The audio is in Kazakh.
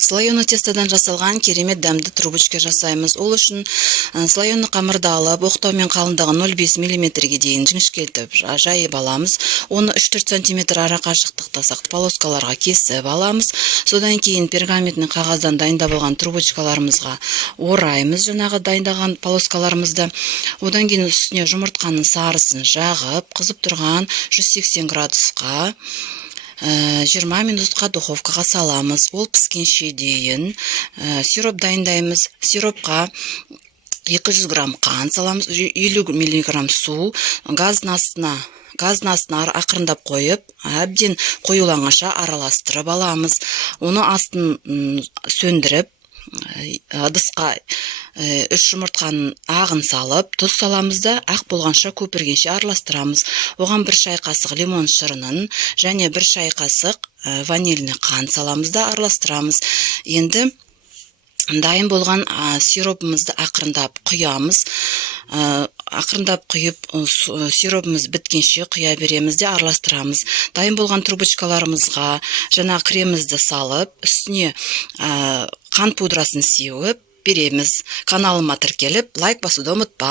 Слоеный тестодан жасалған керемет дәмді трубочка жасаймыз. Ол үшін слоеный қамырды алып, оқтаумен қалыңдығы 0,5 мм-ге дейін жіңішкелтіп жайып аламыз. Оны 3-4 см ара қашықтықта полоскаларға кесіп аламыз. Содан кейін пергаментный қағаздан дайындап алған трубочкаларымызға ораймыз, жаңағы дайындаған полоскаларымызды. Одан кейін үстіне жұмыртқаның сарысын жағып, қызып тұрған 180 градусқа 20 минутқа духовкаға саламыз. Ол піскенше дейін сироп дайындаймыз. Сиропқа 200 грамм қант саламыз, 50 мг су, газдың астына ақырындап қойып, әбден қоюланғанша араластырып аламыз. Оны астын сөндіріп, ыдысқа 3 жұмыртқаның ағын салып, тұз саламыз да, ақ болғанша көпіргенше араластырамыз. Оған 1 шай қасық лимон шырынын және 1 шай қасық ванильный қант саламыз да араластырамыз. Енді дайын болған сиропымызды ақырындап құямыз. Ақырындап құйып, сиропымыз біткенше құя береміз де араластырамыз. Дайын болған трубочкаларымызға жаңа кремімізді салып, үстіне қант пудрасын сеуіп береміз. Каналыма тіркеліп, лайк басуды ұмытпа.